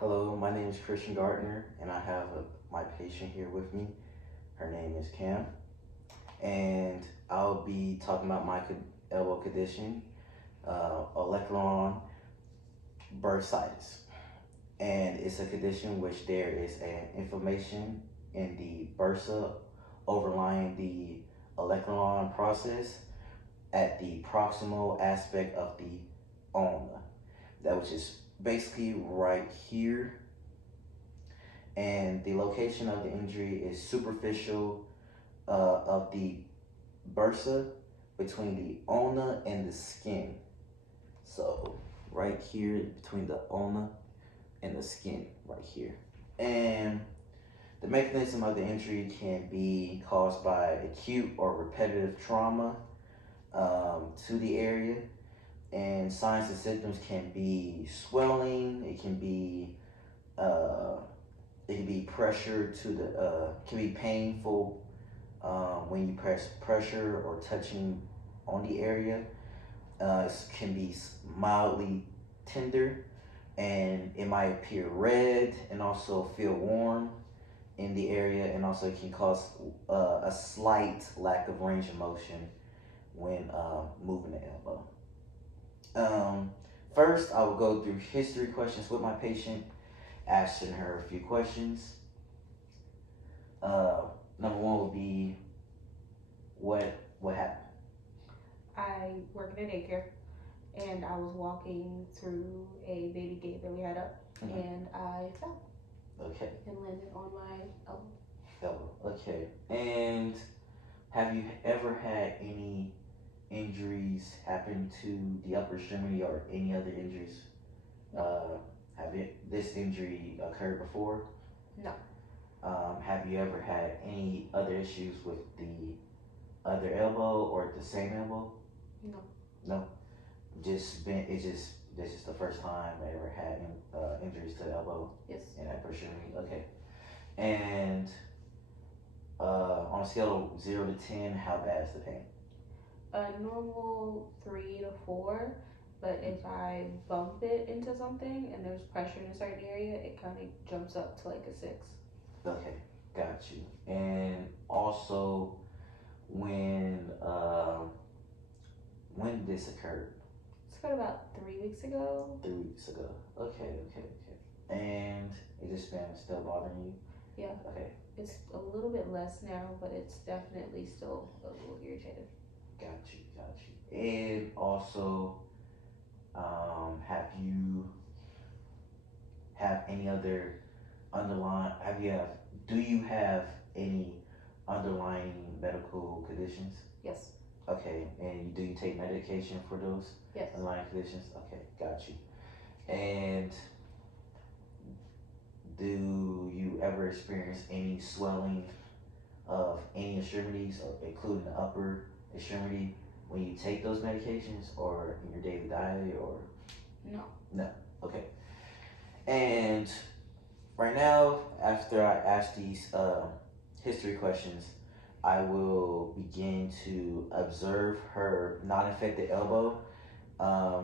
Hello, my name is Christian Gardner, and I have my patient here with me. Her name is Cam, and I'll be talking about my elbow condition, Olecranon Bursitis. And it's a condition which there is an inflammation in the bursa overlying the olecranon process at the proximal aspect of the ulna, that which is basically right here. And the location of the injury is superficial of the bursa between the ulna and the skin. So right here between the ulna and the skin right here. And the mechanism of the injury can be caused by acute or repetitive trauma to the area. And signs and symptoms can be swelling. It can be pressure to the can be painful when you press pressure or touching on the area. It can be mildly tender, and it might appear red and also feel warm in the area, and also it can cause a slight lack of range of motion when moving the elbow. First, I will go through history questions with my patient, asking her a few questions. Number one would be, what happened? I work in a daycare, and I was walking through a baby gate that we had up, and I fell. Okay. And landed on my elbow. Okay. And have you ever had any injuries happen to the upper extremity or any other injuries? Have this injury occurred before? No. Have you ever had any other issues with the other elbow or the same elbow? No. No. This is the first time I ever had injuries to the elbow. Yes. And upper extremity. Okay. And on a scale of 0 to 10, how bad is the pain? Normal 3 to 4, but if I bump it into something and there's pressure in a certain area, it kind of jumps up to like a 6. Okay, got you. And also, when this occurred? It's occurred about 3 weeks ago. 3 weeks ago. Okay. And is this pain still bothering you? Yeah. Okay. It's a little bit less now, but it's definitely still a little irritated. Got you. And also, do you have any underlying medical conditions? Yes. Okay, and do you take medication for those Yes. underlying conditions? Okay, got you. And do you ever experience any swelling of any extremities, including the upper extremity, when you take those medications or in your daily diet, or? No. Okay. And right now, after I ask these history questions, I will begin to observe her non-infected elbow,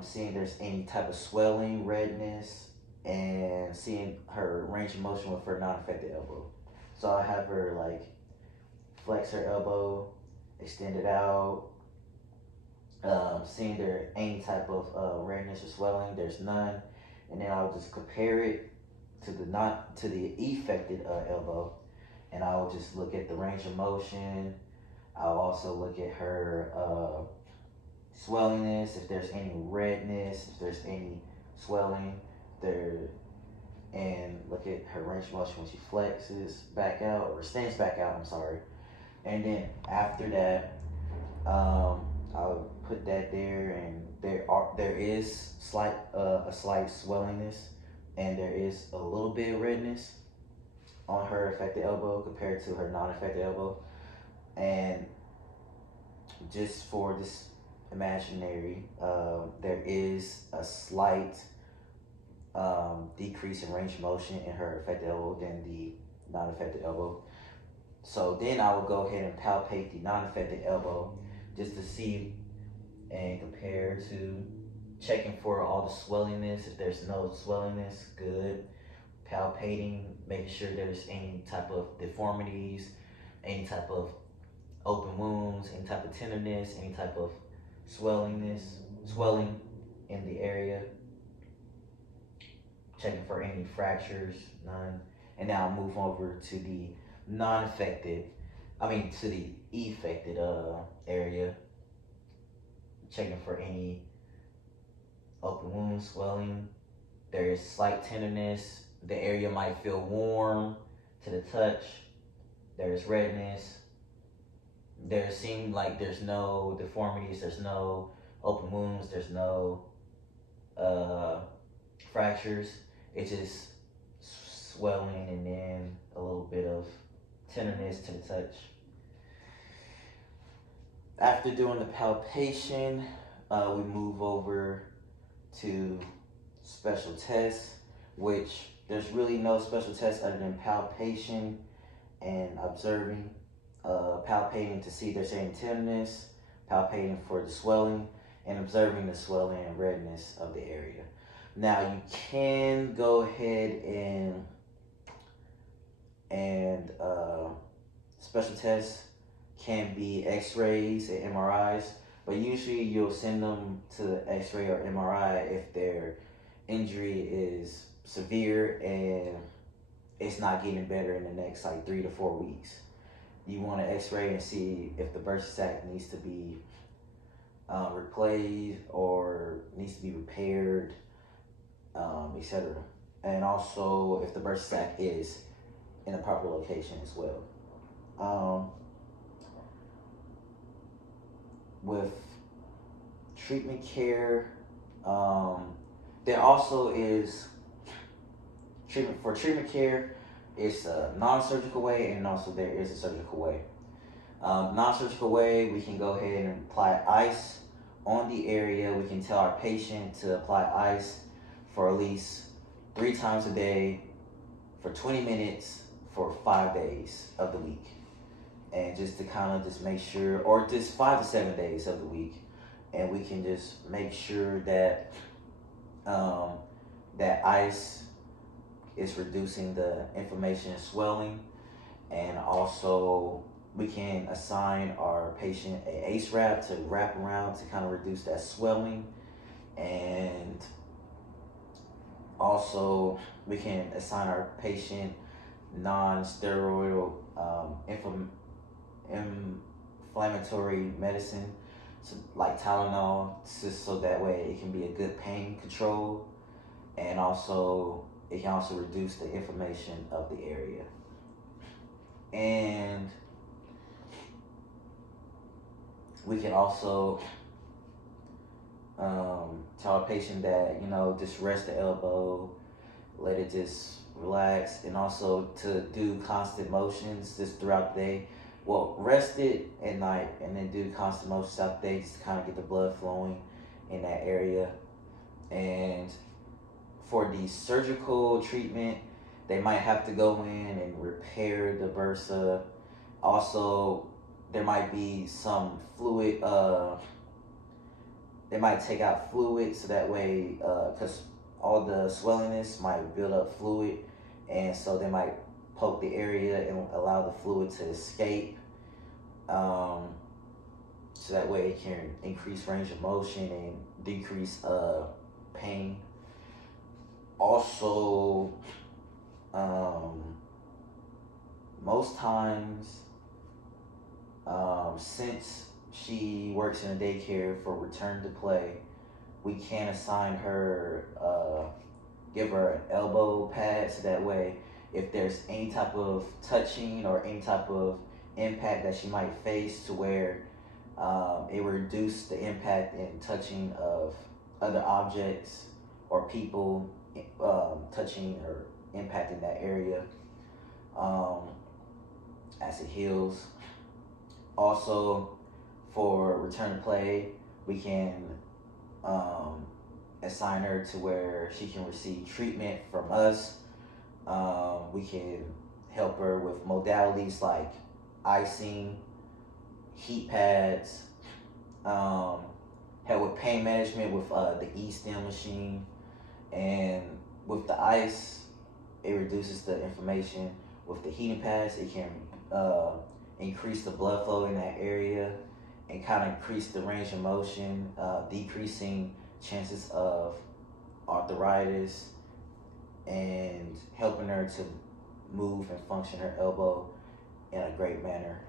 seeing if there's any type of swelling, redness, and seeing her range of motion with her non-infected elbow. So I have her like flex her elbow, extend it out, seeing there any type of redness or swelling. There's none, and then I'll just compare it to the affected elbow, and I'll just look at the range of motion. I'll also look at her swellingness, if there's any redness, if there's any swelling there, and look at her range of motion when she flexes back out or stands back out. I'm sorry. And then after that, I'll put that there, and there is a slight swellingness, and there is a little bit of redness on her affected elbow compared to her non-affected elbow. And just for this imaginary, there is a slight decrease in range of motion in her affected elbow than the non-affected elbow. So then I will go ahead and palpate the non-affected elbow just to see and compare to checking for all the swellingness. If there's no swellingness, good. palpating, making sure there's any type of deformities, any type of open wounds, any type of tenderness, any type of swelling in the area. Checking for any fractures, none. And now I'll move over to the to the affected area. Checking for any open wounds, swelling. There is slight tenderness. The area might feel warm to the touch. There's redness. There seem like there's no deformities. There's no open wounds. There's no fractures. It's just swelling and then a little bit of tenderness to the touch. After doing the palpation, we move over to special tests, which there's really no special test other than palpation and observing. Palpating to see if there's any tenderness, palpating for the swelling, and observing the swelling and redness of the area. Now you can go ahead and special tests can be x-rays and MRIs, but usually you'll send them to the x-ray or MRI if their injury is severe and it's not getting better in the next like 3 to 4 weeks. You want to x-ray and see if the bursa sac needs to be replaced or needs to be repaired, etc. And also if the bursa sac is in a proper location as well. With treatment care, there also is treatment care. It's a non-surgical way, and also there is a surgical way. Non-surgical way, we can go ahead and apply ice on the area. We can tell our patient to apply ice for at least 3 times a day for 20 minutes for 5 days of the week. And just to kind of just make sure, or just 5 to 7 days of the week. And we can just make sure that that ice is reducing the inflammation and swelling. And also we can assign our patient a ACE wrap to wrap around to kind of reduce that swelling. And also we can assign our patient non-steroidal inflammatory medicine, so like Tylenol, just so that way it can be a good pain control, and also it can also reduce the inflammation of the area. And we can also tell a patient that, just rest the elbow, let it just relax, and also to do constant motions just throughout the day. Well, rest it at night and then do constant motions throughout the day just to kind of get the blood flowing in that area. And for the surgical treatment, they might have to go in and repair the bursa. Also, there might be some fluid, they might take out fluid so that way, because all the swellingness might build up fluid, and so they might poke the area and allow the fluid to escape, so that way it can increase range of motion and decrease pain. Also, most times, since she works in a daycare for return to play, we can assign her, give her an elbow pad, so that way if there's any type of touching or any type of impact that she might face, to where it will reduce the impact in touching of other objects or people touching or impacting that area as it heals. Also, for return to play, we can assign her to where she can receive treatment from us. We can help her with modalities like icing, heat pads, help with pain management with the E-stim machine. And with the ice, it reduces the inflammation with the heating pads. It can increase the blood flow in that area and kind of increase the range of motion, decreasing chances of arthritis, and helping her to move and function her elbow in a great manner.